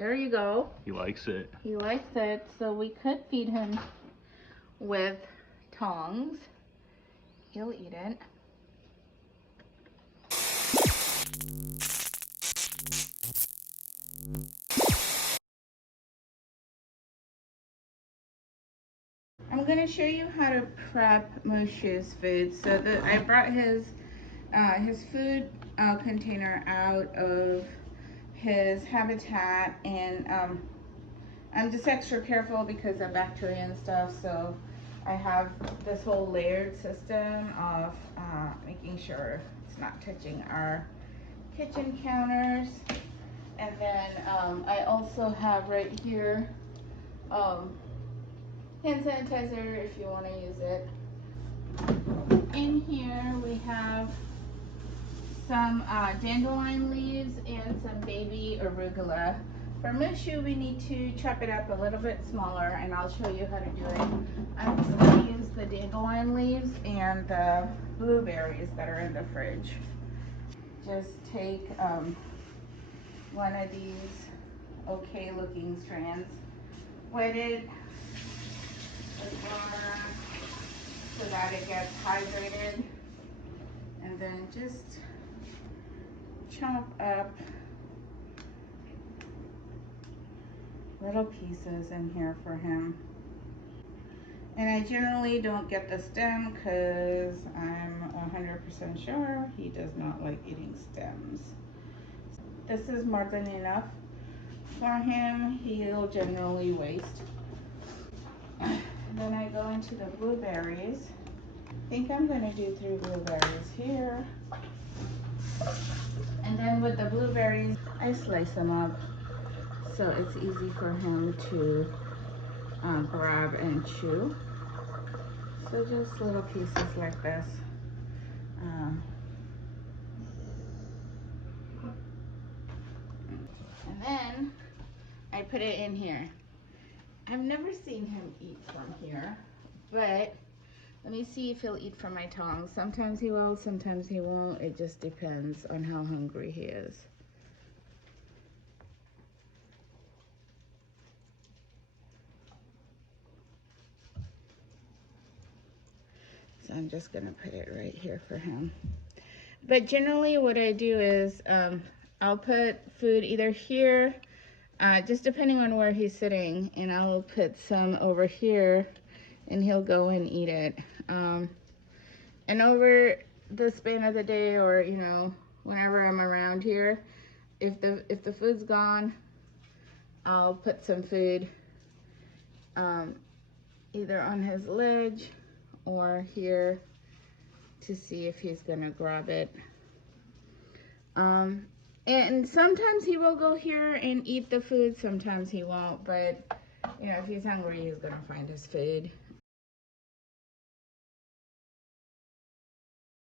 There you go. He likes it. He likes it, so we could feed him with tongs. He'll eat it. I'm gonna show you how to prep Mushu's food. So I brought his food container out of his habitat, and I'm just extra careful because of bacteria and stuff. So I have this whole layered system of making sure it's not touching our kitchen counters. And then I also have right here hand sanitizer if you want to use it. In here we have some dandelion leaves and some baby arugula. For Mushu, we need to chop it up a little bit smaller, and I'll show you how to do it. I'm just going to use the dandelion leaves and the blueberries that are in the fridge. Just take one of these okay looking strands, wet it with water so that it gets hydrated, and then just chop up little pieces in here for him. And I generally don't get the stem because I'm 100% sure he does not like eating stems. This is more than enough for him. He'll generally waste. Then I go into the blueberries. I think I'm going to do 3 blueberries here. And then with the blueberries, I slice them up so it's easy for him to grab and chew. So just little pieces like this. And then I put it in here. I've never seen him eat from here, but let me see if he'll eat from my tongs. Sometimes he will, sometimes he won't. It just depends on how hungry he is. So I'm just gonna put it right here for him. But generally what I do is I'll put food either here, just depending on where he's sitting, and I'll put some over here and he'll go and eat it. And over the span of the day, or you know, whenever I'm around here, if the food's gone, I'll put some food either on his ledge or here to see if he's gonna grab it. And sometimes he will go here and eat the food, sometimes he won't, but you know, if he's hungry, he's gonna find his food.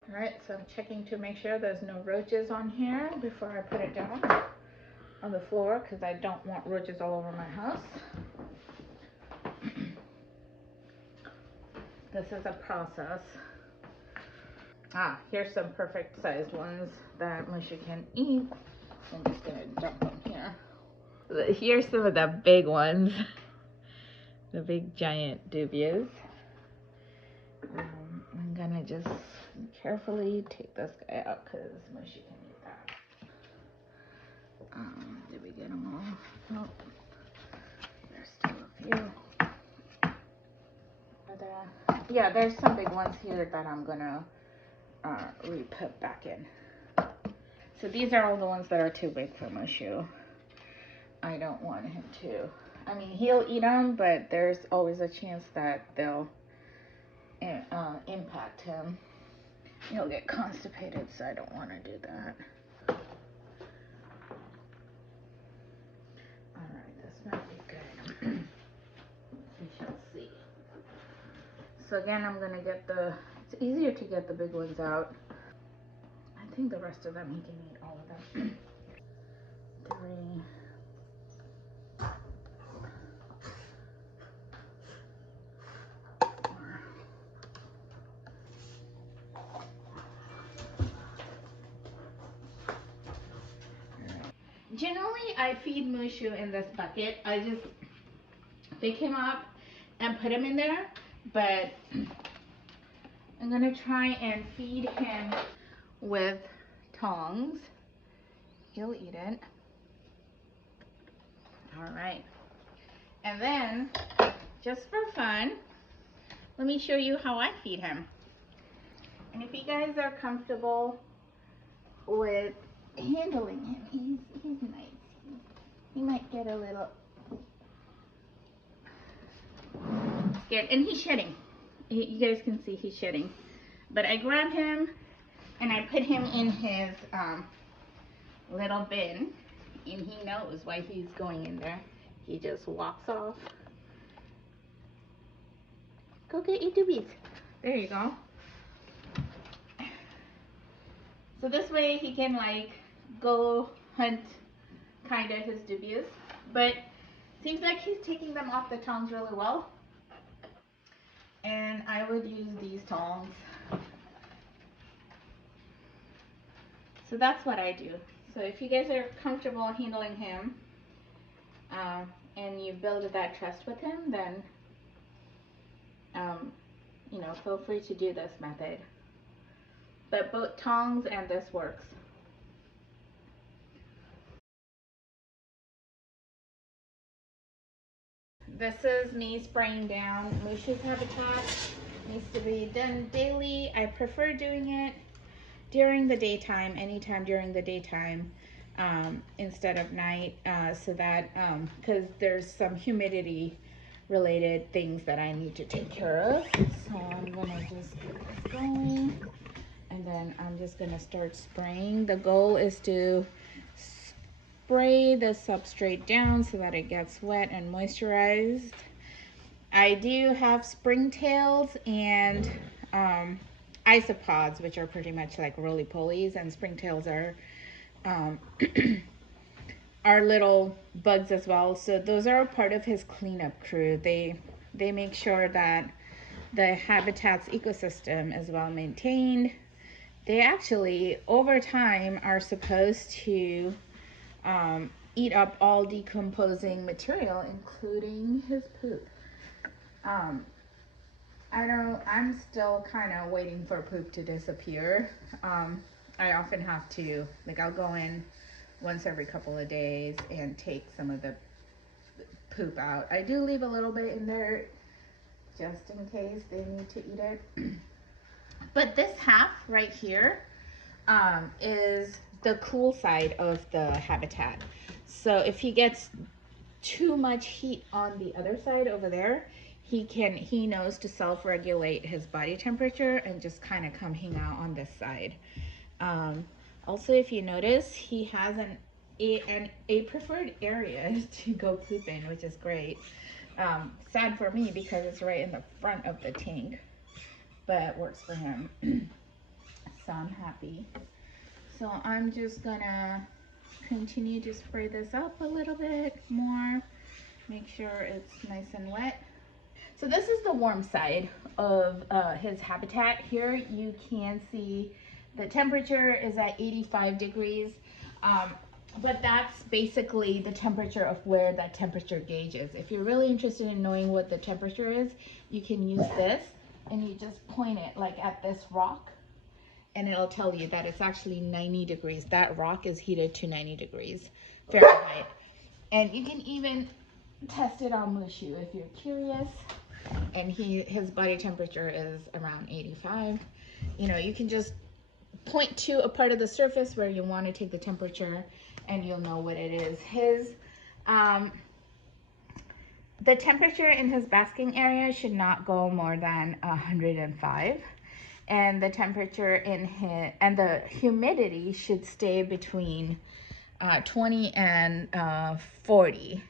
All right, so I'm checking to make sure there's no roaches on here before I put it down on the floor, because I don't want roaches all over my house. This is a process. Here's some perfect sized ones that Mushu can eat. I'm just gonna dump them here. Here's some of the big ones. The big giant dubias. I'm gonna just carefully take this guy out because Mushu can eat that. Did we get them all? Nope. There's still a few. Yeah, there's some big ones here that I'm gonna re-put back in. So these are all the ones that are too big for Mushu. I don't want him to. I mean, he'll eat them, but there's always a chance that they'll impact him. He'll get constipated, so I don't want to do that. Alright, this might be good. We shall see. So again, I'm going to get it's easier to get the big ones out. I think the rest of them, he can eat all of them. 3. Generally, I feed Mushu in this bucket. I just pick him up and put him in there, but I'm gonna try and feed him with tongs. He'll eat it. All right. And then, just for fun, let me show you how I feed him. And if you guys are comfortable with handling him, he's nice. He might get a little scared. And he's shedding. You guys can see he's shedding. But I grab him and I put him in his little bin. And he knows why he's going in there. He just walks off. Go get your doobies. There you go. So this way he can like go hunt kind of his dubias. But seems like he's taking them off the tongs really well. And I would use these tongs. So that's what I do. So if you guys are comfortable handling him, and you build that trust with him, then you know, feel free to do this method. But both tongs and this works. This is me spraying down Mushu's habitat. Needs to be done daily. I prefer doing it during the daytime, anytime during the daytime, instead of night, so that because there's some humidity related things that I need to take care of. So I'm gonna just get this going, and then I'm just gonna start spraying. The goal is to spray the substrate down so that it gets wet and moisturized. I do have springtails and isopods, which are pretty much like roly-polies, and springtails are are little bugs as well. So those are a part of his cleanup crew. They make sure that the habitat's ecosystem is well maintained. They actually, over time, are supposed to eat up all decomposing material, including his poop. I'm still kind of waiting for poop to disappear. I often have to, like, I'll go in once every couple of days and take some of the poop out. I do leave a little bit in there just in case they need to eat it. But this half right here is the cool side of the habitat. So if he gets too much heat on the other side over there, he knows to self-regulate his body temperature and just kind of come hang out on this side. Also, if you notice, he has a preferred area to go poop in, which is great. Sad for me because it's right in the front of the tank, but it works for him. So I'm happy. So I'm just gonna continue to spray this up a little bit more, make sure it's nice and wet. So this is the warm side of his habitat. Here you can see the temperature is at 85 degrees, but that's basically the temperature of where that temperature gauge is. If you're really interested in knowing what the temperature is, you can use this and you just point it like at this rock, and it'll tell you that it's actually 90 degrees. That rock is heated to 90 degrees Fahrenheit. And you can even test it on Mushu if you're curious. And his body temperature is around 85. You know, you can just point to a part of the surface where you want to take the temperature and you'll know what it is. The temperature in his basking area should not go more than 105. And the temperature and the humidity should stay between 20 and 40.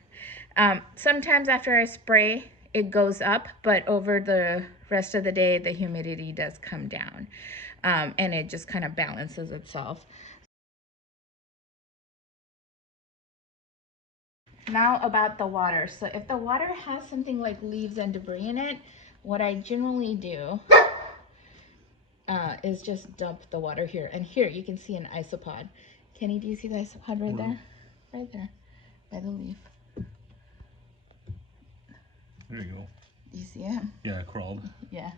Sometimes after I spray, it goes up, but over the rest of the day, the humidity does come down, and it just kind of balances itself. Now about the water. So if the water has something like leaves and debris in it, what I generally do is just dump the water here. And here you can see an isopod. Kenny, do you see the isopod right there? right there by the leaf. There you go. You see it? Yeah, it crawled. Yeah.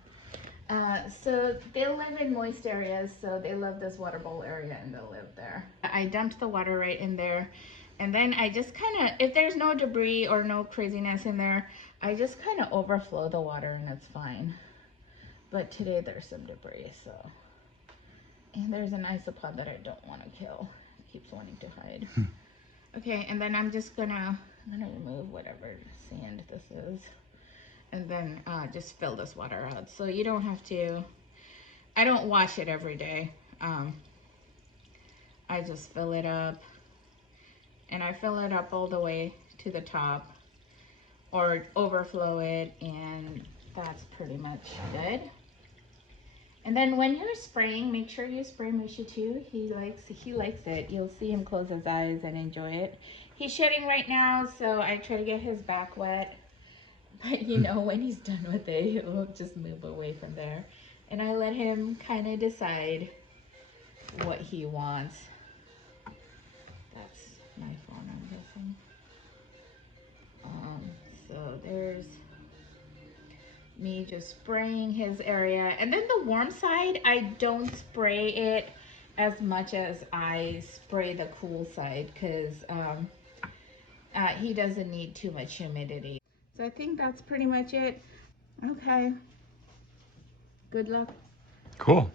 So they live in moist areas, so they love this water bowl area and they'll live there. I dumped the water right in there, and then I just kind of, if there's no debris or no craziness in there, I just kind of overflow the water and it's fine. But today there's some debris, so. And there's an isopod that I don't want to kill. It keeps wanting to hide. Okay, and then I'm gonna remove whatever sand this is. And then just fill this water out. So you don't have to, I don't wash it every day. I just fill it up, and I fill it up all the way to the top or overflow it, and that's pretty much good. And then when you're spraying, make sure you spray Musha too. He likes it. You'll see him close his eyes and enjoy it. He's shedding right now, so I try to get his back wet. But you know, when he's done with it, he'll just move away from there. And I let him kind of decide what he wants. That's my phone, I'm guessing. So there's me just spraying his area. And then the warm side, I don't spray it as much as I spray the cool side, because he doesn't need too much humidity. So I think that's pretty much it. Okay. Good luck. Cool.